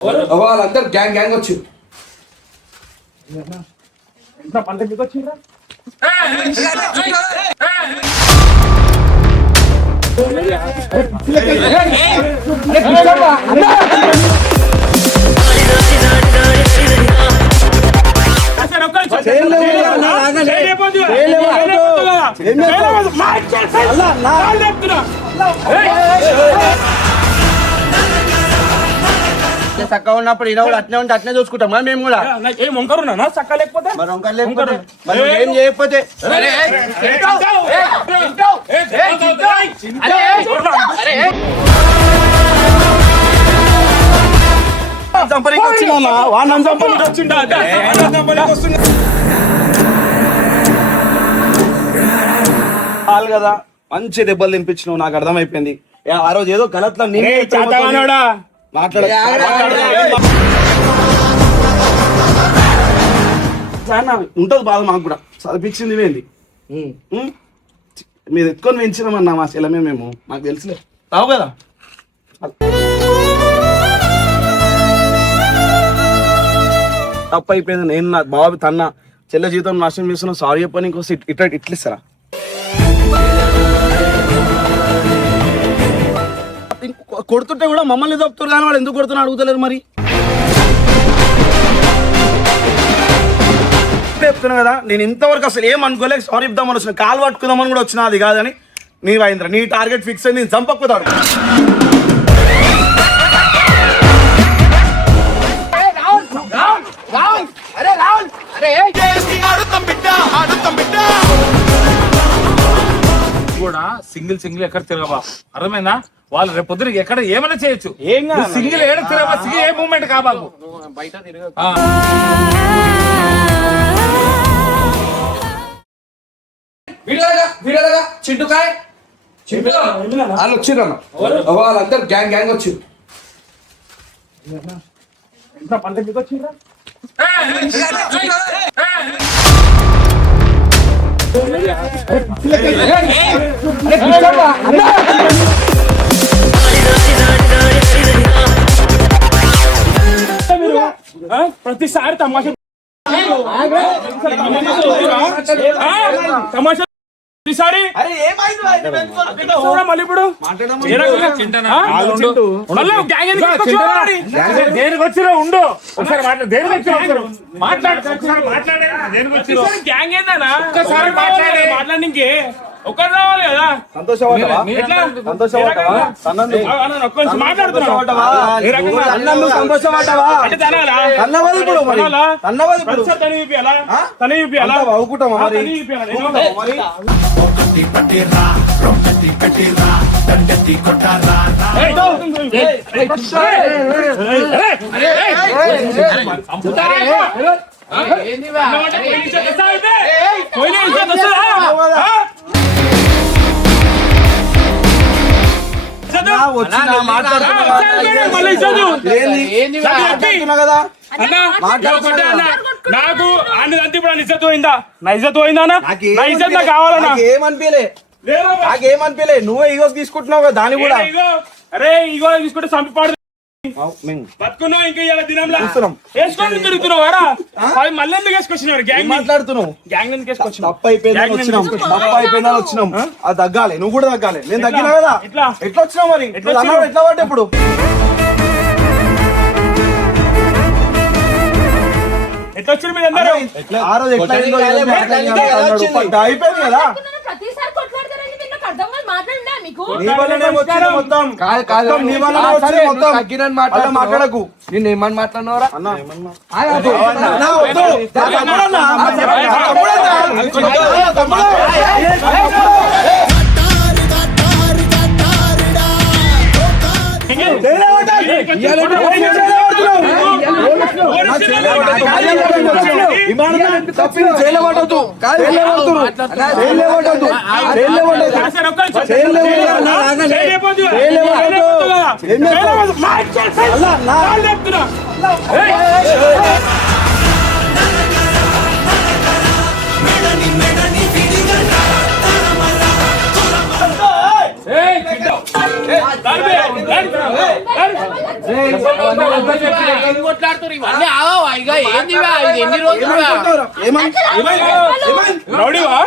వాళ్ళందరూ gang gang వచ్చి పంట మీకు వచ్చిందా చక్కగా ఉన్నప్పుడు ఈయన కూడా అట్నే ఉంటే అట్నే చూసుకుంటాం మరి మేము కూడా ఏం వంకరున్నా చక్క లేకపోతే మరి వంకర లేకపోతే మరి ఏం చేయకపోతే కదా మంచి దెబ్బలు తినిపించినావు నాకు అర్థమైపోయింది ఆ రోజు ఏదో గలత్లో ఉంటది బాధ మాకు కూడా చదివించింది ఏంది మీరు ఎత్తుకొని పెంచినామన్నా మా చెల్లమే మేము నాకు తెలుసులే రావు కదా తప్పు అయిపోయింది నేను నా బాబు తన్న చెల్లె జీవితం నాశనం చేస్తున్నా సారీ చెప్పని ఇంకోసి ఇట్లా ఇస్తారా కొడుతుంటే కూడా మమ్మల్ని తప్పుతారు కానీ వాడు ఎందుకు కొడుతున్నా అడుగుతలేరు మరి చెప్తున్నా కదా నేను ఇంతవరకు అసలు ఏం అనుకోలేక సారీ ఇద్దామని వచ్చిన కాలు పట్టుకుందామని కూడా వచ్చిన అది కాదని నీ వాయింద్ర నీ టార్గెట్ ఫిక్స్ అయింది నేను చంపకపోతాడు కూడా సింగిల్ ఎక్కడ తిరగబా అర్థమైందా వాళ్ళు రేపు పొద్దున ఎక్కడ ఏమైనా చేయొచ్చు సింగిల్ ఏడ తిరగబా సింగిల్ ఏ మూమెంట్ కాబాకు వీడగా చింటుకాయ వాళ్ళు వచ్చిర్రమ్మ వాళ్ళందరూ గ్యాంగ్ గ్యాంగ్ వచ్చి పంట మీకు వచ్చిందా ప్రతిసారి తమాషా ప్రతిసారి మళ్ళీ ఇప్పుడు దేనికి వచ్చినా ఉండు ఒకసారి దేనికి వచ్చిన గ్యాంగ్ ఏందన్నా ఒక్కసారి మాట్లాడడానికి ఒకటి రావాలి కదా నాకు ఆయన అంతే ఇప్పుడు ఇజ్జత్ పోయిందా నా ఇజ్జత్ పోయిందా నా ఇజ్జత్ నాకు కావాలన్నా నాకేమనిపించలే నువ్వే ఈగో తీసుకుంటున్నావు కదా దాన్ని కూడా అరే ఈగో తీసుకుంటే చంపిపాడు బతుకున్నావు ఇంకా ఇలా దినంలో వేసుకొని తిరుగుతున్నావు మళ్ళీ ఎందుకు వేసుకొచ్చినారు గ్యాంగ్ మాట్లాడుతున్నావు గ్యాంగ్ ఎందుకు వేసుకొచ్చినావు తప్పు అయిపోయిందని వచ్చినాం అది తగ్గాలి నువ్వు కూడా తగ్గాలి నేను తగ్గినా కదా ఎట్లా వచ్చినావు మరి ఎట్లా పడ్డా ఇప్పుడు ఎట్లా వచ్చారు మీరు అందరూ ఆ రోజు ఎట్లా అయిపోయింది కదా మాట్లాడకు నేను ఏమని మాట్లాడినవరా రౌడీవా?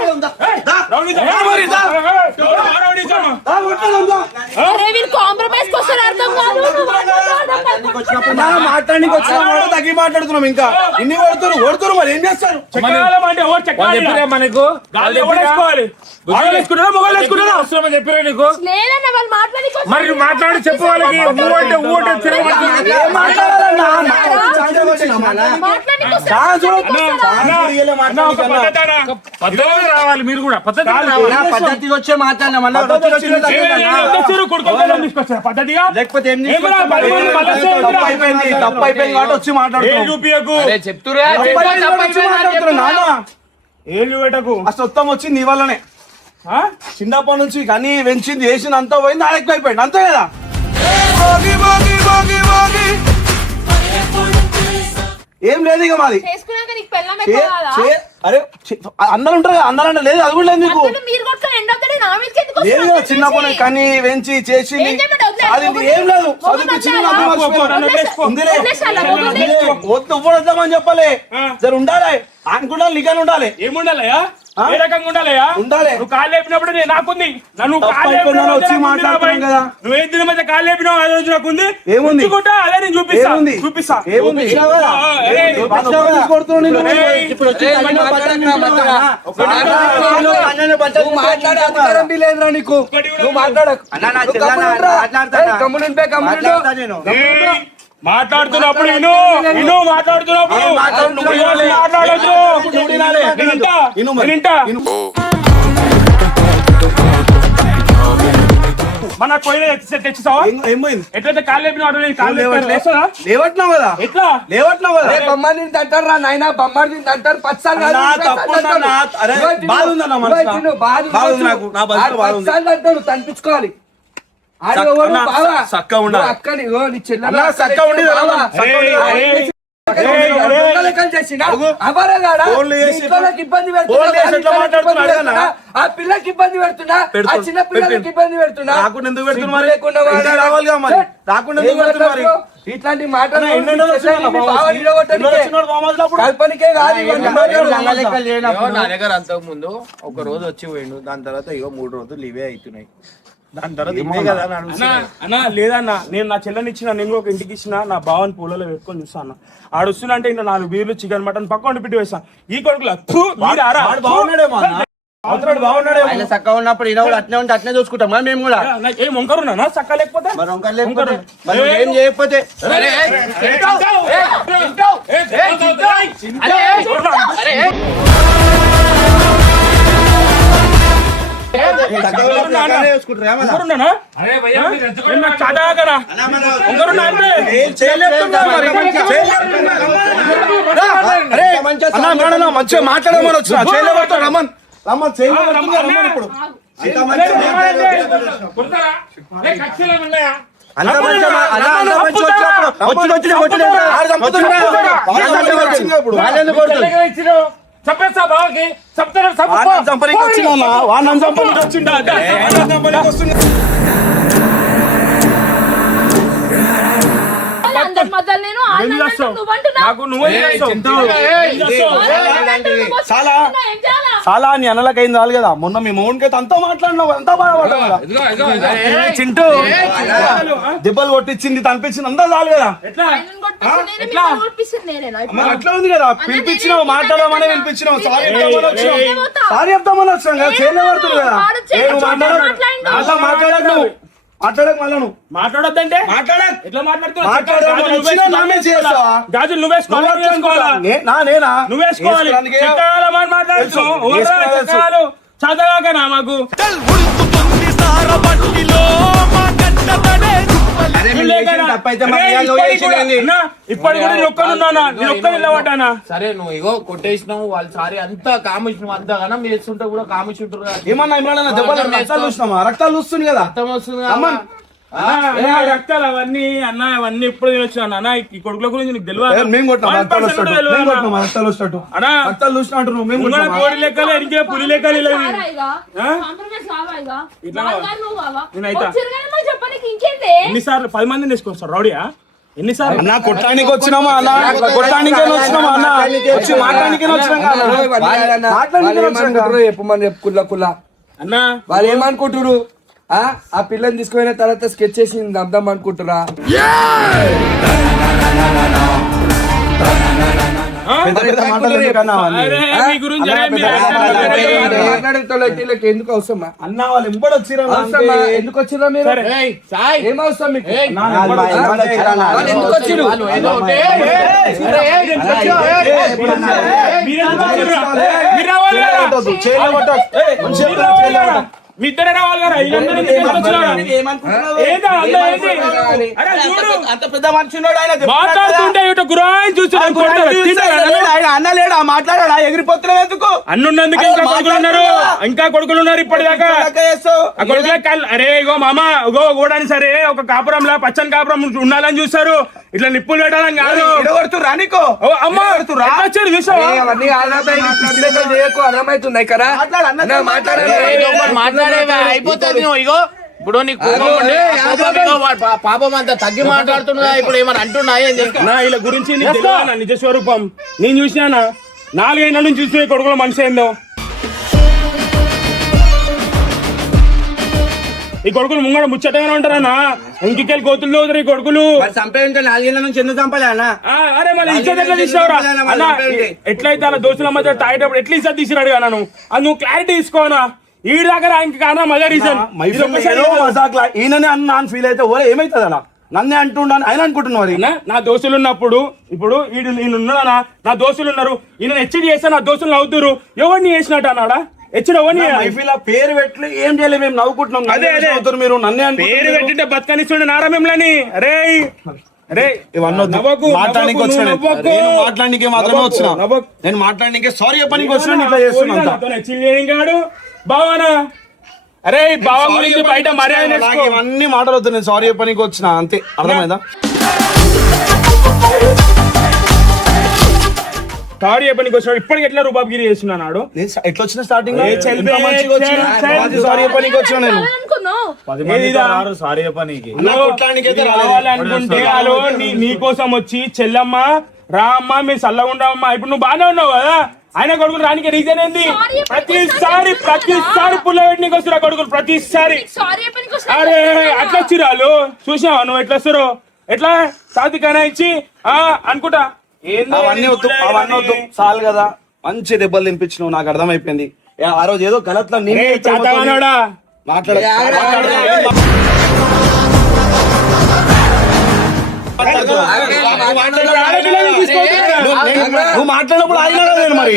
కాంప్రమైజ్ మాట్లాడానికి వచ్చిన తగ్గి మాట్లాడుతున్నాం. ఇంకా ఇన్ని కొడుతున్నారు మరి ఏం చేస్తారు? చెక్కాలం అంటే ఎవరు చెక్కాలి? మనకు గాలి ఎవరు వేసుకోవాలి? ఆడవాళ్ళు వేసుకుంటారా, మగవాళ్ళు వేసుకుంటారా? అవసరమా చెప్పారా నీకు? లేదన్న వాళ్ళు మాట్లాడి మరి మాట్లాడి చెప్పు వాళ్ళకి. ఊ అంటే ఊ అంటే తిరగబడుతుంది. ఏం మాట్లాడాలన్నా? ఛాన్స్ వచ్చినా మళ్ళా? ఛాన్స్ పద్ధతిగా రావాలి మీరు కూడా. పద్ధతిగా రావాలి. పద్ధతికి వచ్చే మాట్లాడినా మళ్ళీ పద్ధతిగా లేకపోతే ఏం ఏమన్నా పది మంది మళ్ళా తప్పు అయిపోయింది కాబట్టి వచ్చి ఏం మాట్లాడుతున్నాం. చూపియకు, చెప్తురా ఏళ్ళు పెట్టకు. ఆ సొత్తం వచ్చింది నీ వల్లనే. ఆ? చిన్నప్పటి నుంచి కానీ పెంచింది వేసింది అంతా పోయింది, ఆడెక్కువ అయిపోయింది అంతే కదా. ఏం లేదు ఇక మాది. చేసుకున్నాక నీకు పెళ్ళం ఎక్కువ కాదా? అరే అందరు ఉంటారు కదా, అందరూ అంటే లేదు, అది కూడా లేదు నీకు. అసలు మీరు కొట్టుకొని ఎండ్ ఆఫ్ ద డే నా మీదకి ఎందుకు లేదు వస్తున్నారు? కదా, చిన్నప్పుడు కానీ పెంచి చేసింది ఏం చేయమంటావు? వదిలేయ్. అది ఏం లేదు. చదివించింది నాకు మర్చిపోయాను. ఉందిలే. వద్దు ఇవ్వడద్దామని చెప్పలే. జర ఉండాలి అనుకుంటా, లిఖాలు ఉండాలి. ఏముండాలయ్యా? ఏ రకంగా ఉండాలయ్యా? ఉండాలి. నువ్వు కాళ్ళు లేపినప్పుడు నేను నాకుంది. నన్ను తప్పు కాళ్ళు అయిపోయింది, లేపినప్పుడు వచ్చి నాకుంది మాట్లాడుతున్నాం నా కదా. నువ్వు ఏ దిన మధ్య కాళ్ళు లేపినావు ఆ రోజు నాకుంది. ఏముంది? ఉంచుకుంటా, అదే నేను చూపిస్తా. ఏముంది? చూపిస్తా. ఏముంది? ఏయ్, కొడుతున్నావు నేను. ఏయ్, ఇప్పుడు నువ్వు మాట్లాడే అధికారం బి లేదురా నీకు. నువ్వు మాట్లాడకు. ఏయ్, మాట్లాడుతున్నప్పుడు విను మాట్లాడుతున్నప్పుడు నువ్వు మాట్లాడొద్దు. వింటా మన పోయిన తెచ్చిస్తావా? ఏమైంది? ఎట్లయితే కాళ్ళు లేపిన కాళ్ళు లేస్తారా? లేవట్నావు కదా, ఎట్లా లేవట్నావు కదా. బొమ్మని అంటారు రా నాయన, బొమ్మని అంటారు పచ్చాలు అన్నా, తప్పు అన్నా. అరే, బాధ ఉందన్నా మనసులో. బాధ ఉంది నాకు. నా బతుకులో బాధ ఉంది. అంటారు తనిపించుకోవాలి. చక్కగా ఉండాలి. అక్కని నీ చెల్లె అన్నా, చక్కగా ఉండేది అన్నా. చక్కగా ఉండేది. ఆ పిల్లకి ఇబ్బంది పెడుతున్నా, ఆ చిన్న పిల్లలకి ఇబ్బంది పెడుతున్నా. రాకుండా ఎందుకు పెడుతున్నారు మరి? ఇంకా రావాలిగా మరి. రాకుండా ఎందుకు పెడుతున్నారు మరి? ఇట్లాంటి మాటలు ఎన్నెన్నో కల్పనికే కాదు ఇవన్నీ. నా దగ్గర అంతకు ముందు ఒక రోజు వచ్చి పోయిండు. దాని తర్వాత ఇగో 3 రోజులు ఇవే అవుతున్నాయి. దాని తర్వాత ఇవే కదా అని అడుగుతున్నా. అన్నా లేదన్నా, నేను నా చెల్లెని ఇచ్చిన, నేను ఒక ఇంటికి ఇచ్చిన, నా బావని పూలలో పెట్టుకొని చూస్తాను. ఆడు వస్తున్నా అంటే ఇంకా 4 బీర్లు చికెన్ మటన్ పక్క పెట్టి వేస్తాను. ఈ కొడుకులా బాగున్నాడేమో అవతరాడు బాగున్నాడేమో. ఆయన చక్కగా ఉన్నప్పుడు ఈయన కూడా అట్నే ఉంటే అట్నే చూసుకుంటాం మరి మేము కూడా. ఏం వంకరున్నా చక్క లేకపోతే మరి వంకలు లేకపోతే మరి నువ్వు ఏం చేయకపోతే మంచిగా మాట్లాడమని వచ్చిన చేయలేబడతాడు. రమన్ రమన్ చేయలేబడుతుంది ఇప్పుడు. అంత చెప్పేస్తా బావకి చెప్తాను. చంపనికి వచ్చినా వాడిని చంపనికి వచ్చిండా? అందరి మధ్యలో నేను నాకు నువ్వే చాలా చాలా నీ అన్నలకైంది రాదు కదా. మొన్న మీ మౌన్కి అయితే అంతా మాట్లాడినావు, అంతా బాధపడ్డావు కదా. చింటూ దెబ్బలు కొట్టించింది, తనిపించింది, అంతా చాలు కదా. మరి అట్లా ఉంది కదా. పిలిపించినావు, మాట్లాడమని పిలిపించినావు, సారీ చెప్తామని వచ్చినావు, సారీ చెప్తామని వచ్చినాం కదా. చేయలేబడుతుంది కదా. అట్లా మాట్లాడకు, నువ్వు మాట్లాడక మళ్ళా నువ్వు మాట్లాడొద్దంటే మాట్లాడక. ఎట్లా గాజులు నువ్వు వేసుకోవాలి. చదవగా మాకు ఇప్పటి కూడా నేను ఒక్కడున్నానా, నేను ఒక్క నిలబడ్డానా? సరే నువ్వు ఇగో కొట్టేసినావు, వాళ్ళు సారీ అంతా కామిచ్చినావు, అంతా కన్నా మీరు వేస్తుంటే కూడా కామిచ్చుంటారు కదా. ఏమన్నా ఇమ్రాన్ దెబ్బలు రక్తాలు చూసినామా? రక్తాలు చూస్తుంది కదా. అర్థం వస్తుంది అమ్మా రక్తాలు అవన్నీ అన్న, అవన్నీ ఎప్పుడు తినొచ్చు అన్న. ఈ కొడుకుల గురించి నీకు తెలియదు. మేము కొట్టినాం రక్తాలు వచ్చినట్టు. రక్తాలు చూసినట్టు నువ్వు మేము కొట్టినామా? కోడి లెక్కలే, ఇంకే పులి లెక్కలు చెప్పని దానికి ఇంకేంది ఎన్నిసార్లు 10 మందిని తీసుకొస్తారు రౌడీయా ఎన్నిసార్లు అన్న కొట్టానికి వచ్చినామా అన్న కొట్టానికే వచ్చినామా అన్న వచ్చి మాట్లాడానికే వచ్చినాం కదా మాట్లాడానికే వచ్చినాం కదా చెప్పమని చెప్పు కుల్ల అన్నా వాళ్ళు ఏమనుకుంటున్నారు ఆ పిల్లని తీసుకుపోయిన తర్వాత స్కెచ్ చేసి దమ్దాం అనుకుంటురా పెద్ద పెద్ద మాటలు ఎందుకన్నా అవన్నీ? అరే, మీ గురించి అరే, మీరు మాట్లాడేటోళ్ళకి ఎందుకు అవసరమా అన్న వాళ్ళు ఎంబడి వచ్చిరా అవసరమా ఎందుకు వచ్చిరా మీరు ఏం అవసరం మీకు వాళ్ళు ఎందుకు వచ్చిరు మీరు రావాలి కదా? మీ ఇద్దరే రావాలి కదా వీళ్ళందరూ ఎందుకు తీసుకొచ్చినారు? ఏందా అన్న ఏంది? అరే చూడు, అంత పెద్ద మనిషి ఉన్నాడు ఆయన మాట్లాడుతుంటే ఇటు గురాయిని చూస్తున్నాడు, కొడతాడు. తింటాడా అన్న? ఆయన అన్న లేడా మాట్లాడా ఎగిరిపోతున్నావు ఎందుకు అన్నున్నందుకు ఇంకా కొడుకులు ఉన్నారు, ఇంకా కొడుకులు ఉన్నారు ఇప్పటిదాకా. ఆ కొడుకులే అరే ఇగో మామ ఇగో కూడాని సరే ఒక కాపురంలో పచ్చని కాపురం ఉండాలని చూస్తారు, ఇట్లా నిప్పులు పెట్టాలని కాదు. రానికో ఓ అమ్మ వచ్చారు చూసావా? అవన్నీ చేయకు అర్థమవుతున్నాయి కదా మాట్లాడేవా అయిపోతుంది నువ్వు ఇగో ఇప్పుడు నీకు పాపం అంతా తగ్గి మాట్లాడుతున్నా ఇప్పుడు ఏమన్నా అంటున్నా నా వీళ్ళ గురించి నీకు తెలియదు నా నిజ స్వరూపం. నేను చూసినా 4 ఏళ్ళ నుంచి చూసిన కొడుకుల మనిషి ఏందో. ఈ కొడుకులు ముంగడ ముచ్చటగానే ఉంటారన్నా, ఇంకెళ్ళి కోతులు అవుతారు ఈ కొడుకులు. చంపేయంటే 4 ఏళ్ళ నుంచి ఎందుకు చంపాలి అన్న అరే మళ్ళీ ఇజ్జత్ ఎట్లా తీసినావురా అన్న? ఎట్లయితే అలా దోస్తుల మధ్య తాగేటప్పుడు ఎట్లా ఇజ్జత్ తీసినాడు కదా నువ్వు, అది నువ్వు క్లారిటీ తీసుకోనా? ఈ దగ్గర ఆయనకి కారణం అదే రీజన్. ఈయననే అన్న ఫీల్ అయితే ఓరే ఏమైతుంది అలా నన్నే అంటుండని ఆయన అనుకుంటున్నారు. నా దోస్తులు ఉన్నప్పుడు ఇప్పుడు ఈయన ఉన్నాడా? నా దోస్తులు ఉన్నారు, ఈయన హెచ్చడి చేస్తే నా దోస్తులు నవ్వుతురు. ఎవరిని చేసినట్టు అన్నాడా? హెచ్చడి ఎవరిని? పేరు పెట్టి ఏం చేయలేదు, మేము నవ్వుకుంటున్నాం. అదే అవుతారు మీరు నన్నే పేరు పెట్టింటే బతకనిస్తుండే నారా మిమ్మల్ని. అరే అరే మాట్లాడడానికి మాత్రమే వచ్చిన, నేను మాట్లాడడానికి సారీ చెప్పడానికి వచ్చిన ఇట్లా చేస్తున్నాడు బావానా. అరే బావ గురించి బయట మర్యాద ఇవన్నీ మాటలు వద్దు, నేను సారీ చెప్పడానికి వచ్చిన అంతే, అర్థమైందా? సారీ చెప్పడానికి వచ్చినాడు. ఇప్పటికి ఎట్లా రూపాగిరి చేస్తున్నాడు? ఎట్లా వచ్చిన స్టార్టింగ్ సారీ చెప్పడానికి వచ్చిన నేను అనుకుంటే హలో నీ కోసం వచ్చి చెల్లమ్మ రా అమ్మ మేము చల్లగా ఉండమ్మా. ఇప్పుడు నువ్వు బాగానే ఉన్నావు కదా, ఆయన కొడుకులు రానికి రీజన్ ఏంది? ప్రతిసారి పుల్ల పెట్టడానికి వస్తురా కొడుకులు ప్రతిసారి. అరే అట్లా వచ్చిరు వాళ్ళు, చూసావా నువ్వు ఎట్లా వస్తారు? ఎట్లా సాధికైనా ఇచ్చి అనుకుంటా అవన్నీ వద్దు, అవన్నీ వద్దు చాలు కదా. మంచి దెబ్బలు తినిపించినావు, నాకు అర్థమైపోయింది. ఆ రోజు ఏదో గలత్లో నువ్వు మాట్లాడినప్పుడు ఆగినా కదా నేను మరి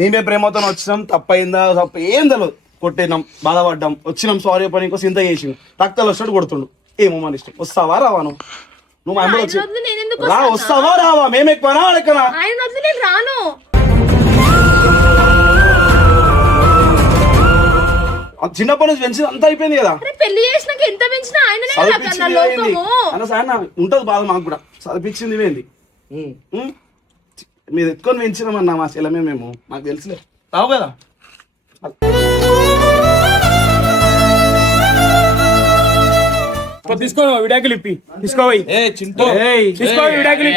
నేనే ప్రేమతో వచ్చినాం, తప్పైందా తప్ప ఏం తెలియదు, కొట్టేనాం బాధపడ్డాం వచ్చినాం సారీ పని కోసం ఇంత చేసి రక్తాలు వచ్చినట్టు కొడుతుండు. ఏమో మన ఇష్టం, వస్తావా రావా నువ్వు అమ్మ వచ్చి రా, వస్తావా రావా? మేము ఎక్కువనా ఎక్కనా? చిన్నప్పటి నుంచి పెంచింది అంతా అయిపోయింది కదా, పెళ్లి చేసినాక ఎంత పెంచినా ఉంటది బాధ మాకు కూడా. చదివించింది ఇవేంది మీరు ఎత్తుకొని పెంచినామన్నా మా చెల్లమే మేము, నాకు తెలుసులే రావు కదా. తీసుకో విడాకులు ఇప్పి తీసుకోవాలి తీసుకో విడాకులు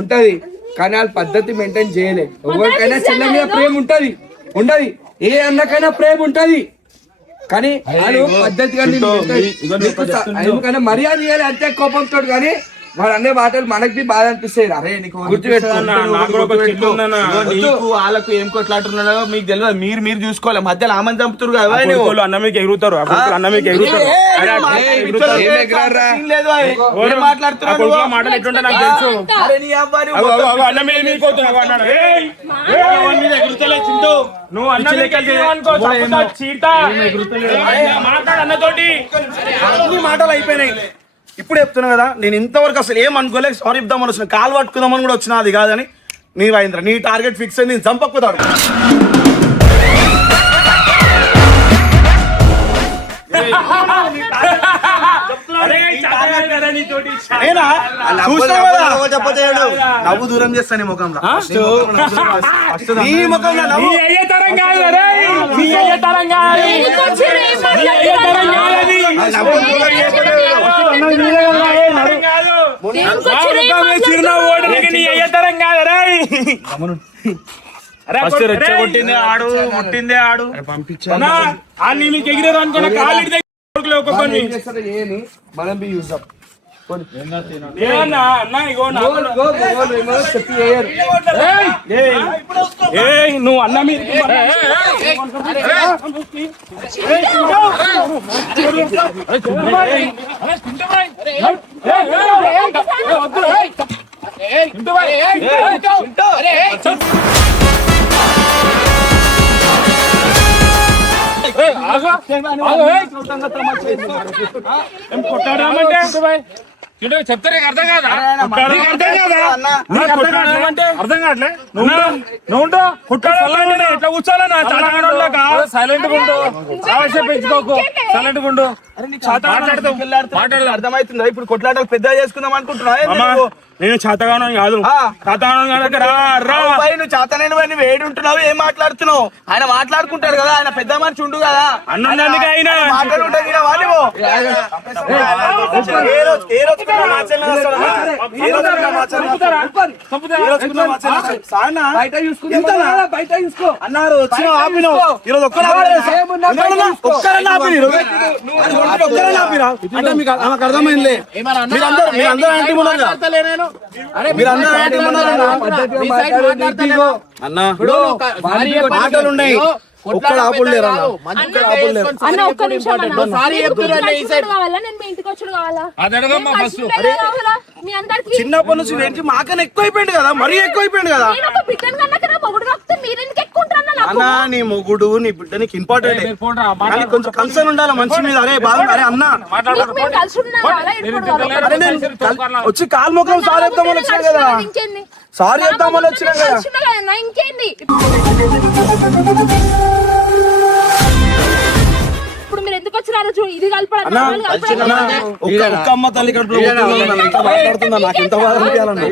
ఉంటది కానీ వాళ్ళ పద్ధతి మెయింటైన్ చేయలే. ఎవరికైనా చెల్ల మీద ప్రేమ ఉంటది ఉండదు, ఏ అన్నకైనా ప్రేమ ఉంటది కానీ వాళ్ళు పద్ధతిగా ఎందుకైనా మర్యాద చేయాలి అంతే కోపంతో. కానీ వాడు అనే మాటలు మనకి బాధ అనిపిస్తాయి. అరే నీకు వాళ్ళకు ఏం కొట్లాడుతున్నాడో మీకు తెలియదు, మీరు చూసుకోవాలి. మధ్యలో ఆమెను చంపుతారు కదా అన్న మీకు ఎగురుతారు, అన్న మీకు ఎగురుతారు. మాటలు ఎట్లుంటే నాకు తెలుసు. అన్న మీద మీకు నువ్వు అన్న మాట్లాడు అన్నతోటి. అన్ని మాటలు అయిపోయినాయి, ఇప్పుడు చెప్తున్నా కదా. నేను ఇంతవరకు అసలు ఏం అనుకోలేదు, సారీ చెప్దామని వచ్చిన, కాలు పట్టుకుందామని కూడా వచ్చిన. అది కాదని నీ వాయింద్ర నీ టార్గెట్ ఫిక్స్ అయింది, నేను చంపక్కుతాడు. నేనా? చూసినావు కదా? నవ్వు దూరం చేస్తాను ఈ ముఖంలో ఈ ముఖంలో నీ నవ్వు అయ్యే తరం కాదు రే, నీ అయ్యే తరం కాదు, దేనికి వచ్చిర్రు? ఏం నీ అయ్యే తరం కాదది. తరం కాదు. చిరునవ్వు ఓడనికి నీ అయ్యే తరం కాదు రే. అరే ఫస్ట్ రెచ్చగొట్టిందే ఆడు, ముట్టిందే ఆడు. అన్నా, ఆ నీ మీకు ఎగిరారు అనుకున్న కాలు ఇడితే ఒక్కొక్కరిని. మనం బి యూజ్ అప్ ఏమన్నా అన్నా ఇగో చెప్పి చేయరు. ఏయ్ నువ్వు అన్న మీద కొట్టాడామంటే చెప్తారే అర్థం కాదా? అర్థం కావట్లే. నువ్వు కొట్టాడాలంటే ఎట్లా కూర్చోాలన్నా? సైలెంట్ ఉండు, ఆవేశం పెంచుకోకు, సైలెంట్ ఉండు. అర్థమవుతుందా? ఇప్పుడు కొట్లాటలు పెద్ద చేసుకుందాం అనుకుంటున్నావు. నేను చేతగాను కాదు, నువ్వు చేతనైన వాడిని వేడి ఉంటున్నావు. ఏం మాట్లాడుతున్నావు? ఆయన మాట్లాడుకుంటాడు కదా, ఆయన పెద్ద మనిషి ఉండు కదా, అన్నందుకు అయినా మాట్లాడుకుంటా బయట చూసుకో అన్నారు. వచ్చిన ఆపినావు ఈరోజు ఒక్కరన్నా ఆపినా అంటే మీకు ఆమెకు అర్థమైంది. మీరందరూ యాంటీ ఉన్నారు కదా, మీరందరూ యాంటీ ఉన్నారు అన్న. మాటలు ఉన్నాయి, ఒక్కడ ఆపులేరు అన్న ఒక్క నిమిషం కావాలా? నేను మీ ఇంటికి వచ్చుడు కావాలా? మీ అందరికి చిన్నప్పటి నుంచి ఏంటి మాకన్నా ఎక్కువైపోయింది కదా, మరీ ఎక్కువైపోయింది కదా నేను ఒక బిడ్డను కన్నా కదా మొగుడు కాకపోతే మీరు ఎందుకు ఎక్కువ ఉంటారన్న నాకు? అన్న. నీ మొగుడు నీ బిడ్డ నీకు ఇంపార్టెంట్, కానీ కొంచెం కన్సర్న్ ఉండాలి మనిషి మీద. అరే బాగా, అరే అన్న మీకు మేము కలిసి ఉంటున్నాం కావాలా? ఇప్పుడు కావాలా? అరే నేను వచ్చి కాలు మొక్కలు సారీ చెప్తామని వచ్చినా కదా, ఇంకేంది? సారీ చెప్తామని వచ్చినా కదా. కలిసి ఉన్నా కదన్నా, ఇంకేంది? ఇప్పుడు మీరు ఎందుకు వచ్చినారో చూడు. ఇది కలపడం ఒక్క అమ్మ తల్లి కడుపులో మాట్లాడుతుందా? నాకు ఎంత బాధ అనిపించాలన్న.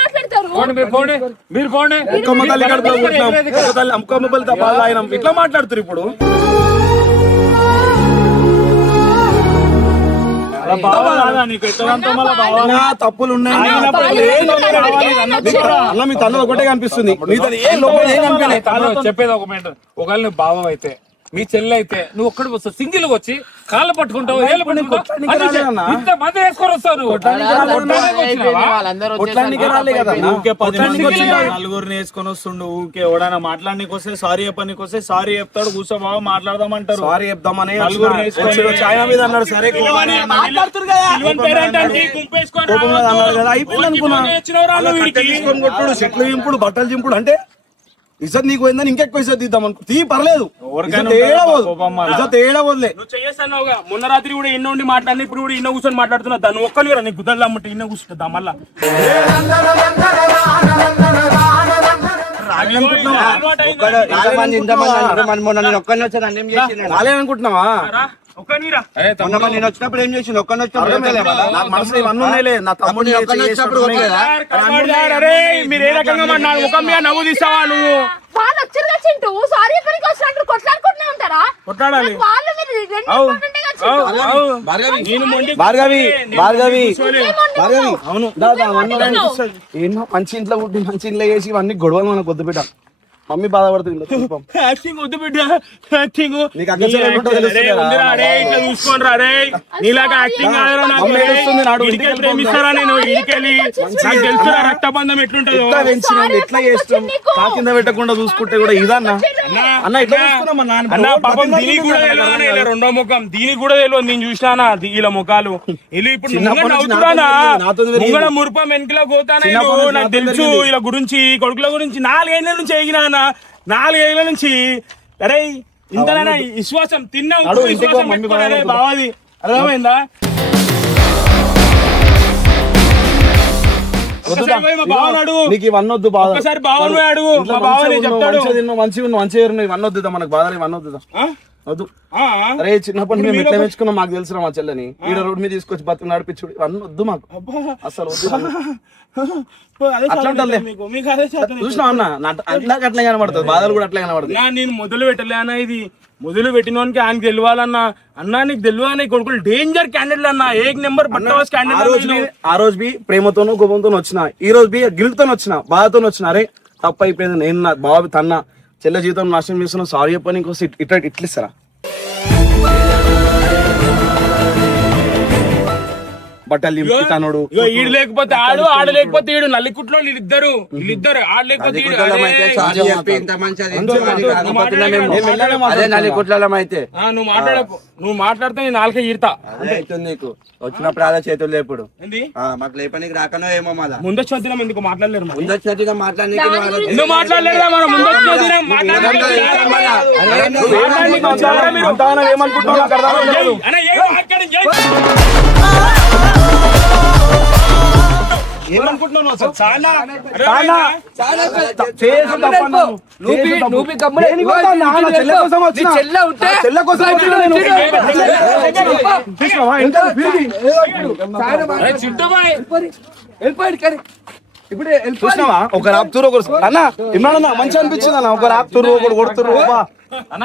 మాట్లాడతారు. మీరు పోండి. ఒక్క అమ్మ తల్లి కడుపులో పుట్టినాం, ఒక్క తల్లి అమ్మ బలి తప్పాలి ఆయన ఇట్లా మాట్లాడుతారు. ఇప్పుడు తప్పులు ఉన్నాయి అలా మీ తల్లి ఒకటే కనిపిస్తుంది, మీతో ఏ లోపల ఏం కనిపించలేదు. చెప్పేది ఒక మాట, ఒకవేళ నువ్వు భావం అయితే మీ చెల్లి అయితే నువ్వు ఒక్కడికి వస్తావు, సింగిల్ వచ్చి కాళ్ళు పట్టుకుంటావు, ఏళ్ళు పట్టుకుంటావు, ఇంత మంది వేసుకొని వస్తారు. నలుగురిని వేసుకొని వస్తుండు, ఊకే ఎవడైనా మాట్లాడడానికి వస్తే సారీ చెప్పడానికి వస్తే సారీ చెప్తాడు, కూర్చో బాగా మాట్లాడదాం అంటారు. సారీ చెప్దామని నలుగురిని వేసుకొని ఛాయ్ మీద అన్నాడు. సరే అయిపోయింది అనుకున్నా. కొట్టుడు, చెట్లు చింపుడు, బట్టలు చింపుడు అంటే ఇజ్జత్ నీకు పోయిందని ఇంకెక్కువ ఇజ్జత్ ఇద్దాం అనుకో. తీ పర్లేదు, ఏడవద్దులే. నువ్వు చేస్తావుగా. మొన్న రాత్రి కూడా ఎన్నో ఉండి మాట్లాడిన, ఇప్పుడు కూడా ఇన్న కూర్చొని మాట్లాడుతున్నా. దాన్ని ఒక్కరు నీకు గుద్దలు అమ్మంటే ఇన్న కూర్చుంటుందా మళ్ళా? అనుకుంటున్నావా? నేను వచ్చినప్పుడు ఏం చేసిండు? ఒక్కని వచ్చినప్పుడు ఇవన్నీ ఉన్నాయిలే, నా తమ్ముడు మీరు ఏ రకంగా ఒక మీద నవ్వు తీస్తావా నువ్వు? వాళ్ళు వచ్చారు చింటూ, సారీ పనికి వచ్చినట్టు కొట్లాడుకుంటూనే ఉంటారా? కొట్లాడాలి. వాళ్ళు మీరు భార్గవి అవును, ఏమో మంచి ఇంట్లో పుట్టి మంచి ఇంట్లో చేసి ఇవన్నీ గొడవలు మనకు వద్దు బిడ్డ. మమ్మీ బాధపడుతుంది. యాక్టింగ్ వద్దు బిడ్డ, యాక్టింగ్ నీకు అగ్గ ఇట్లా చూసుకోండి రే. నీలాగా యాక్టింగ్ ప్రేమిస్తారా? నేను ఇంటికెళ్ళి నాకు తెలుసు రక్తబంధం ఎట్లుంటుందో. ఎట్లా చేస్తాం? కింద పెట్టకుండా చూసుకుంటే కూడా ఇదన్నా అన్న ఇట్లా అన్న పాపం దీనికి కూడా తెలియదు, రెండో ముఖం దీనికి కూడా తెలియదు. నేను చూసినా వీళ్ళ ముఖాలు వీళ్ళు ఇప్పుడు ముంగడ మురుపం వెనుకలో పోతానే నాకు తెలుసు. వీళ్ళ గురించి కొడుకుల గురించి 4 ఏళ్ళ నుంచి ఎగినా, 4 ఏళ్ళ నుంచి. అరే ఇంతనైనా విశ్వాసం తిన్నా బావాది, అర్థమైందా? నీకు ఇవన్నీ వద్దు బాధ. ఒకసారి బావను అడుగు, మా బావనే చెప్తాడు. మంచిగా ఇవన్నీ వద్దు మనకు బాధలు, ఇవన్నీ వద్దు వద్దు. ఆ? అరే చిన్నప్పటి మేము ఎట్లా మెచ్చుకున్నాం మాకు తెలుసురా మా చెల్లని ఈడ రోడ్ మీద తీసుకొచ్చి బతుకు నడిపించుడు ఇవన్నీ వద్దు మాకు అసలు వద్దు. అదే అట్లా చాలు ఉంటుందిలే. మీకు అదే చేతనైతే. చూసినావు అన్న అట్లా అట్లా కనబడుతుంది, బాధలు కూడా అట్లా కనబడుతుంది. నేను మొదలు పెట్టలే అన్న, ఇది మొదలు పెట్టినోనికి ఆయనకి తెలియాలన్నా. అన్నా నీకు తెలియాలని కొడుకులు డేంజర్ క్యాండిడేట్ అన్న, ఏక్ నెంబర్ బట్టవాస్ ఆ రోజు బి ప్రేమతోనూ కోపంతో వచ్చిన, ఈ రోజు బి గిల్ట్ తోని వచ్చిన, బాధతో వచ్చిన. అరే తప్పు అయిపోయింది, నేను నా బాబు తన్న చెల్లె జీవితం నాశనం చేస్తున్నా, సారీ చెప్పని ఇంకోసి ఇట్లా ఇస్తారా? బట్టలు తనుడు ఈడు లేకపోతే ఆడు, ఆడు లేకపోతే ఈడు, నల్లికుట్లో వీళ్ళిద్దరు ఆడు లేకపోతే ఈడు. అదే నల్లికుట్లలో అయితే నువ్వు మాట్లాడకు, నువ్వు మాట్లాడితే నేను నాలుగే ఈడతా. నీకు వచ్చినప్పుడు అలా చేతులు లేపుడు ఏంది మాకు లేపనికి రాకనో ఏమో మళ్ళా ముందొచ్చిన దినం ఎందుకు మాట్లాడలేరు మరి? ముందొచ్చినట్టుగా మాట్లాడి ఎందుకు మాట్లాడలేదా మనం? ముందొచ్చిన దినం ఏమనుకుంటున్నావు నాకు అర్థం కాదు. ఏమనుకుంటున్నావు అసలు? చాలా చేసిన తప్పు అన్నాను. చెల్లె కోసం వచ్చిన, చెల్లె కోసం వచ్చిన నేను. చూసినావా? ఎంత వీధి. చూసినావా? ఒకరు ఆపుతురు ఒకరు అన్న ఇమ్మన్నా మంచిగా అనిపించింది అన్న, ఒకరు ఆపుతురు ఒకరు కొడుతురు.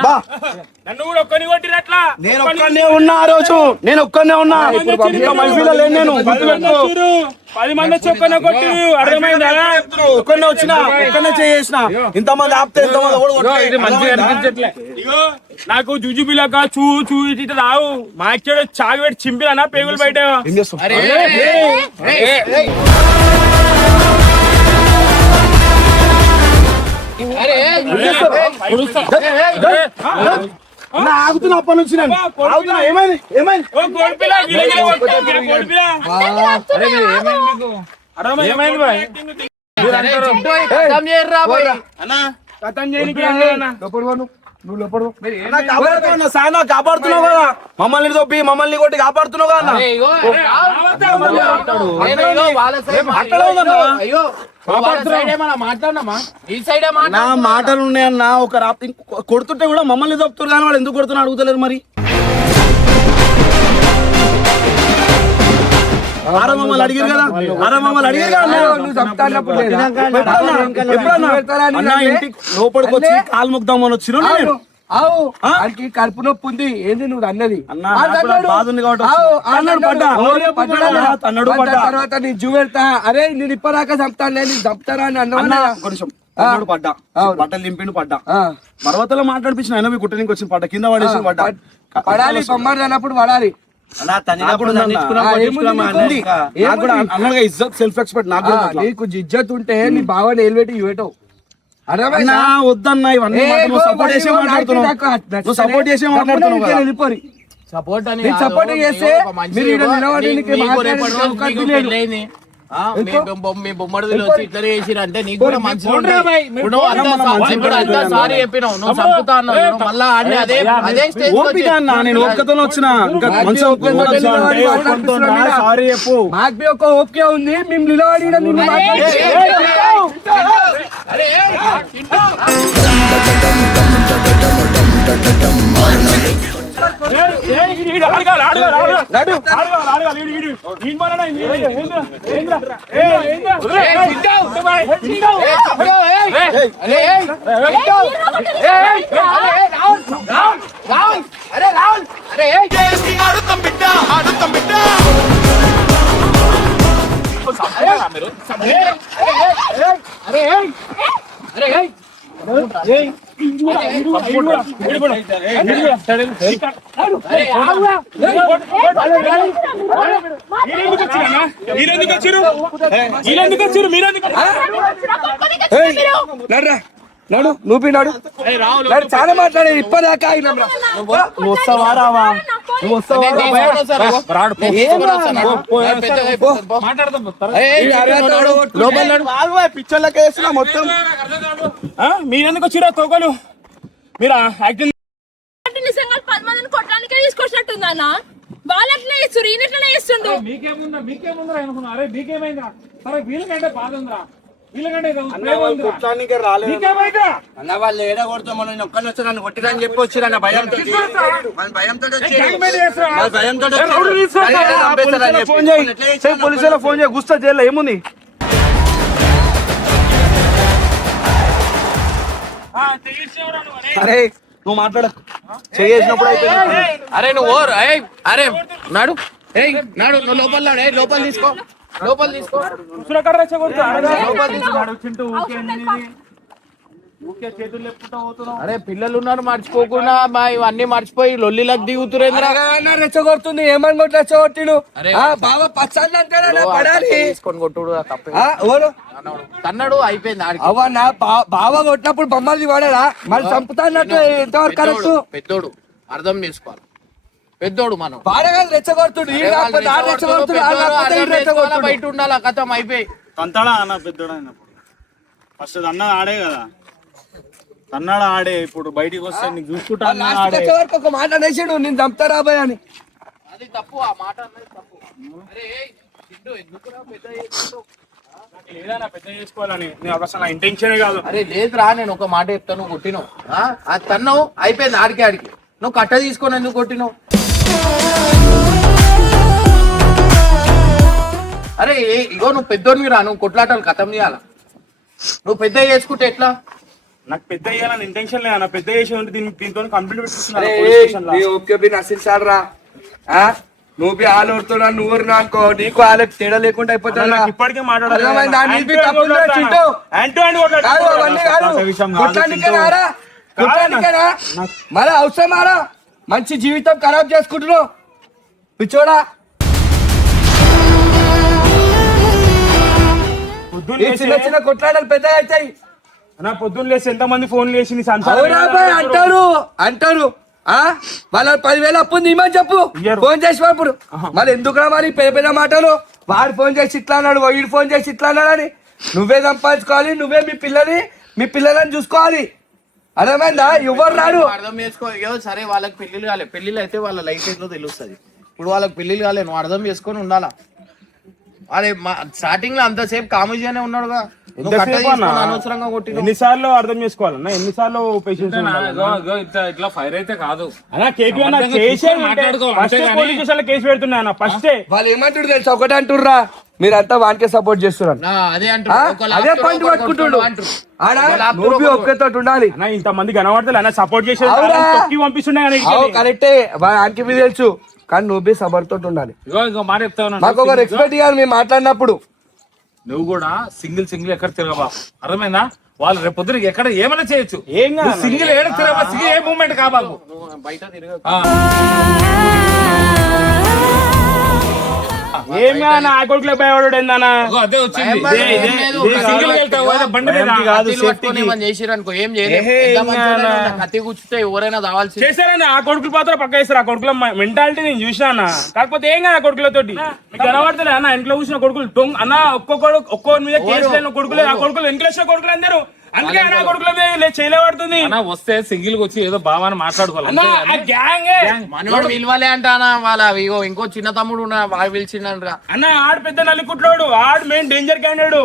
బా నన్ను కూడా ఒక్కని కొట్టినట్లా. నేను ఒక్కనే ఉన్నా ఆ రోజు, నేను ఒక్కనే ఉన్నా. ఇంకా మనిషిలో లేను నేను. 10 మంది వచ్చి ఒక్కనే కొట్టి అర్థమైందా? ఒక్కనే వచ్చిన, ఒక్కనే చేసిన. ఇంతమంది ఆపితే ఇంతమంది కూడా కొట్టాలి. మంచిగా అనిపించట్లే. ఇగో నాకు జుజుబిలాక చూ చూ ఇటు రావు. మా యాక్చువల్ చాగు పెట్టి చింపినా పేగులు బయట. ఏం చేస్తాం? ఆగుతున్నా అప్పటి నుంచి నేను ఆగుతున్నా. ఏమైంది ఏమైంది? కాపాడుతున్నావు కదా మమ్మల్ని, తొప్పి మమ్మల్ని కొట్టి కాపాడుతున్నావు కదా అన్న. నా మాటలు ఉన్నాయన్న. ఒక కొడుతుంటే కూడా మమ్మల్ని తప్పుతారు కానీ వాళ్ళు ఎందుకు కొడుతున్నా అడుగుతలేరు మరి. ఆరా మమ్మల్ని అడిగారు కదా, ఆరా మమ్మల్ని అడిగారు కదా. ఇంటికి లోపలికి వచ్చి కాలు ముగ్దామని వచ్చిన ఆయనకి కడుపు నొప్పి ఉంది ఏంది నువ్వు అన్నది బాధ ఉంది కాబట్టి తర్వాత నీ జూ పెడతా. అరే నేను ఇప్పదాకా చంపుతాను నేను చంపుతారా అని అన్నా. పడ్డా బట్టలు నింపిండు పడ్డా పర్వతలో మాట్లాడిపించిన ఆయన మీ కుట్టడానికి వచ్చిన పడ్డ కింద పడేసి పడ్డా. పడాలి బొమ్మది అన్నప్పుడు పడాలి. సెల్ఫ్ ఎక్స్పెక్ట్ నీకు ఇజ్జత్ ఉంటే నీ బావని ఏలుపెట్టి ఇవ్వటం వద్దన్నా. ఇవన్నీ సపోర్ట్ చేసే మాట్లాడుతున్నావు, సపోర్ట్ చేసే మాట్లాడుతున్నావు. వెళ్ళిపోయి సపోర్ట్ అని సపోర్ట్ చేస్తే మీరు ఈడ నిలబడి నీకు మాట్లాడే మీ బొమ్మడిలో వచ్చి ఇట్లా చేసిరు అంటే నీకు కూడా మంచి సారీ చెప్పినావు, నువ్వు చంపుతా అన్నావు మళ్ళా అన్ని అదే అదే స్టేజ్ నేను ఓపికతో వచ్చిన. సారీ చెప్పు. మాకు ఒక ఓపిక ఉంది, మేము నిలబడి నడు నువ్వు నాడు చాలా మాట్లాడేది ఇప్పటిదాకా నువ్వు వస్తావా రావా? నువ్వు వస్తావా? పిచ్చర్లకి వేసిన మొత్తం. మీరెందుకు వచ్చిరా తోకలు? మీరా యాక్టింగ్ నిజంగా 10 మందిని కొట్టడానికే తీసుకొచ్చినట్టుంది అన్న. వాళ్ళట్లే ఇస్తారు, ఈయనట్లనే ఇస్తుండు. మీకేముందా అనుకున్నా? అరే మీకేమైందా? సరే వీళ్ళకంటే బాధ ఉందా? వీళ్ళకంటే ఏదో అన్న ప్రేమ వాళ్ళు ఉందిరా. కొట్టడానికే రాలేదు. నీకేమైందా? అన్న వాళ్ళు ఏడ కొడతాం మనం ఒక్కరిని వచ్చి నన్ను కొట్టిరని చెప్పి వచ్చిరన్న భయంతో భయంతో గ్యాంగ్ మీద చేస్తురా. భయంతో ఏ రౌడీ తీసుకొస్తా. ఫోన్ చేయి పోలీసుల ఫోన్ చేయి గుస్తా జైల్లో ఏముంది ఆ, తెగించేవరా నువ్వు, అరే. అరే నువ్వు మాట్లాడ చేసినప్పుడు అయిపోయింది అరే నువ్వు అరే నాడు ఏయ్ నాడు నువ్వు లోపల నాడు లోపల తీసుకో ఉసురకర్ర రెచ్చగొడతా. లోపల తీసుకున్నాడు చింటూ. ఊకే ఎనిమిది. ఊకే చేతులు లేపుకుంటా పోతున్నావు. అరే పిల్లలు ఉన్నారు మర్చిపోకుండా మా ఇవన్నీ మర్చిపోయి లొల్లిలకు దిగుతురేంద్ర రెచ్చగొడుతుంది ఏమని కొట్టి రెచ్చగొట్టిను బాబా పచ్చళ్ళు అంటారా పడాలి తీసుకొని కొట్టుడు తప్ప ఓరు తన్నాడు అయిపోయింది ఆడికి. అవ్వ నా బావ కొట్టినప్పుడు బొమ్మలది వాడారా మరి చంపుతా అన్నట్టు ఎంతవరకు కరెక్ట్ పెద్దోడు అర్థం చేసుకోవాలి. పెద్దోడు మనం వాడగా రెచ్చగొడుతుంది ఈ రాకపోతే ఆ రెచ్చగొడుతుంది ఆ రాకపోతే ఈ రెచ్చగొడుతుంది బయట ఉండాలి కథం అయిపోయి. తంతాడా అన్న పెద్దోడు అయినప్పుడు ఫస్ట్ అన్నది ఆడే కదా తన్నాడు ఆడే ఇప్పుడు బయటికి వస్తే నీకు చూసుకుంటా లాస్ట్ ఆడే వచ్చే వరకు ఒక మాట అనేసాడు నేను చంపుతా రాబోయ్ అని అది తప్పు ఆ మాట అన్నది తప్పు. అరే చింటూ ఎందుకురా పెద్ద చేసుకుంటావు? ఏదైనా పెద్ద చేసుకోవాలని నేను అసలు నా ఇంటెన్షనే కాదు. అరే లేదురా నేను ఒక మాట చెప్తాను నువ్వు కొట్టినావు అది తన్నావు అయిపోయింది ఆడికి నువ్వు కట్ట తీసుకొని ఎందుకు కొట్టినావు? అరే ఇగో నువ్వు పెద్దోడివి రా నువ్వు కొట్లాటాలు కథం చేయాల నువ్వు పెద్ద చేసుకుంటే ఎట్లా? నాకు పెద్ద చేయాలని ఇంటెన్షన్ లేదా? నా పెద్ద చేసి ఉంటే దీంతో కంప్లీట్ పెట్టుకున్నాను. ఓకే బి నశించాడు రా నువ్వు బి ఆలు ఊరుతున్నా నువ్వు ఊరు అనుకో నీకు వాళ్ళకి తేడా లేకుండా అయిపోతాడు నాకు ఇప్పటికే అర్థమైందా? నీకు తప్పుందా చింటూ? కాదు, అవన్నీ కాదు. కుట్టానికేనారా? కుట్టానికేనా? మరి అవసరమారా మంచి జీవితం ఖరాబ్ చేసుకుంటున్నావు పిచ్చోడా. ఈ చిన్న చిన్న కొట్లాటలు పెద్ద అవుతాయి నా పొద్దున్న లేసి ఎంత మంది ఫోన్ లేచి నీ అవునా బాయ్ అంటారు వాళ్ళ 10,000 అప్పు ఉంది ఇమ్మని చెప్పు ఫోన్ చేసి ఇప్పుడు మళ్ళీ ఎందుకురా మరి పెద్ద పెద్ద మాటలు వాడు ఫోన్ చేసి ఇట్లా అన్నాడు వీడు ఫోన్ చేసి ఇట్లా అన్నాడు అని నువ్వే సంపాదించుకోవాలి నువ్వే మీ పిల్లలని చూసుకోవాలి అర్థమైందా? ఎవరు రాడు అర్థం చేసుకో సరే వాళ్ళకి పెళ్లిళ్ళు కాలే పెళ్లిళ్ళు అయితే వాళ్ళ లైఫ్ ఏదో తెలుస్తుంది. ఇప్పుడు వాళ్ళకి పెళ్లిళ్ళు కాలే నువ్వు అర్థం చేసుకొని ఉండాలా. అరే స్టార్టింగ్ లో అంతసేపు కామేజీనే ఉన్నాడుగా అనవసరంగా కొట్టి ఎన్నిసార్లు అర్థం చేసుకోవాలన్నా ఎన్నిసార్లు పేషెన్స్ ఇట్లా ఫైర్ అయితే కాదు అన్నా కేపీ అన్న కేసు పెడుతున్నా అన్న ఫస్ట్ వాళ్ళు ఏమంటాడు తెలుసా ఒకటే అంటుర్రా మీరంతా వానికే సపోర్ట్ చేస్తున్నారు అదే అదే పాయింట్ పట్టుకుంటుండు నువ్వు ఒక్కతో ఉండాలి అన్న ఇంతమంది కనబడతారు అన్న సపోర్ట్ చేసి పంపిస్తున్నాయి కరెక్టే వానికి మీద తెలుసు కానీ నువ్వు బి సబర్ తోటి ఉండాలి. ఇంకో మాట చెప్తావు మాకు ఒక రెస్పెక్ట్ ఇవ్వాలి మేము మాట్లాడినప్పుడు. నువ్వు కూడా సింగిల్ ఎక్కడ తిరగబా అర్థమైందా? వాళ్ళు రేపు పొద్దున ఎక్కడ ఏమైనా చేయొచ్చు ఏం సింగిల్ ఏడ తిరగబా సింగిల్ ఏ మూమెంట్ కాబాకు బయట తిరగ ఏమి అన్న ఆ కొడుకులే భయపడు ఏందన్నా అదే వచ్చింది సింగిల్ వెళ్తావు అదే బండి మీద చేసిరనుకో ఏం చేయలేదు కత్తి కూర్చుంటే ఎవరైనా రావాల్సి చేశారని ఆ కొడుకుల పాత్ర పక్క వేస్తారు. ఆ కొడుకుల మెంటాలిటీ నేను చూసినా అన్న కాకపోతే ఏం కదా ఆ కొడుకులతోటి కనబడతలే అన్న ఇంట్లో కూర్చున్న కొడుకులు అన్న ఒక్కొక్కరి మీద కేసు లేని కొడుకులే ఆ కొడుకులు వెంకటేశ్వర కొడుకులు అందరూ అందుకే నా కొడుకుల మీద చేయలేబడుతుంది. వస్తే సింగిల్ వచ్చి ఏదో బావాని మాట్లాడుకోవాలి మనోడు విలువలే అంటానా వాళ్ళ ఇగో ఇంకో చిన్న తమ్ముడు వాడు పిలిచిండ్రా అన్న ఆడు పెద్ద నల్లికుట్లోడు ఆడు మెయిన్ డేంజర్ క్యాండిడేట్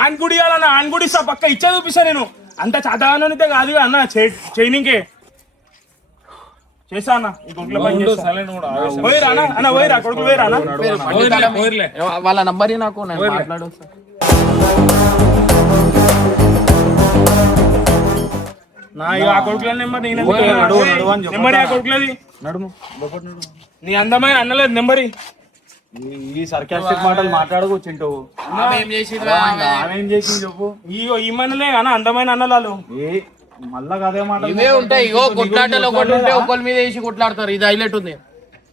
ఆన్ గుడి ఇవ్వాలన్న ఆన్ గుడి ఇస్తా పక్క ఇచ్చే చూపిస్తా నేను అంత చదవనైతే కాదు అన్న చేయనికే చేస్తా అన్న ఈ కొడుకుల పని పోయిరా అన్న పోయిరా కొడుకు పోయిరా వాళ్ళ నంబర్ నాకు మాట్లాడు ఆ కొడుకుల నెంబర్ నెంబర్ ఆ కొడుకులది నడుము నీ అందమైన అన్నలేదు నెంబర్ ఈ సర్కాస్టిక్ మాటలు మాట్లాడకు చింటూ ఏం చేసి ఆమెం చేసింది చెప్పు ఇగో ఈ మనలే అన్న అందమైన అన్నలాలు మళ్ళా అదే మాట ఇవే ఉంటాయి ఇగో కొట్లాటలు ఒకటి ఉంటే ఒకరి మీద వేసి కొట్లాడతారు ఇది హైలైట్ ఉంది.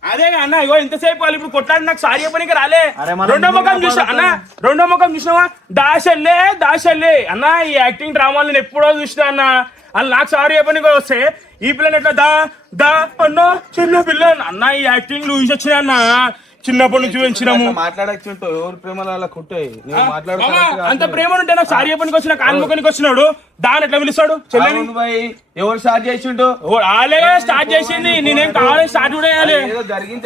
అదే అన్న ఇగో ఇంతసేపు వాళ్ళు ఇప్పుడు కొట్లాడి నాకు సారీ పనికి రాలే రెండో ముఖం చూసా అన్న రెండో ముఖం చూసినావా దాశల్లే అన్న ఈ యాక్టింగ్ డ్రామాలు నేను ఎప్పుడో చూసినా అన్న వాళ్ళు నాకు సారీ పనికి వస్తే ఈ పిల్లని ఎట్లా దా అన్న చిన్న పిల్ల అన్న ఈ యాక్టింగ్ చూసి వచ్చినా అన్న చిన్నప్పటి నుంచి పెంచినాము మాట్లాడచ్చుంటూ ఎవరు ప్రేమల కుట్టే అంత ప్రేమ ఉంటే నాకు సారీ పనికి వచ్చిన కాన్ముఖానికి వచ్చినాడు దాని ఎట్లా పిలుస్తాడు చెల్లెని ఎవరు స్టార్ట్ చేసిండు ఆలే స్టార్ట్ చేసింది నేనేం కావాలి స్టార్ట్ కూడా చేయాలి జరిగింది